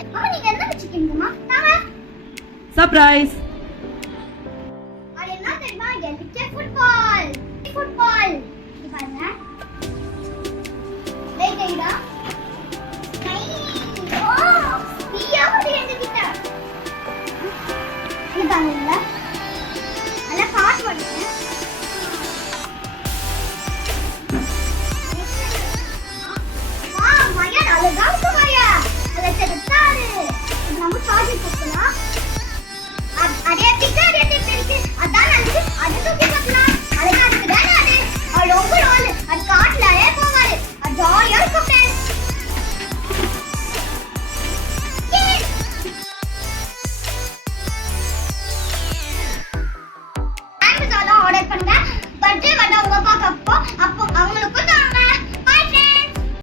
நீங்க என்ன வச்சிருக்கீங்கம்மா? நாங்க சர்ப்ரைஸ். அது என்ன தெரியுமா? எலிச்ச ஃபுட்பால். ஃபுட்பால். இது பாருங்க. லைட்டா. ஓ, நீயா வந்து என்கிட்ட. இது பாருங்க. அத பாட் பண்ணுங்க. வா, மாயா அழகா இருக்கு மாயா. அத செட்டாரு. நம்ம ப்ராஜெக்ட் கொடுக்கலாம். அதே டிக்கெட் இருக்கு. அதான் நல்லது. அது தூக்கி போடலாம். அழகா இருக்குதானே அது? ரொம்ப ரோல். அது காட்லயே போவாரு. அது ஜாலியா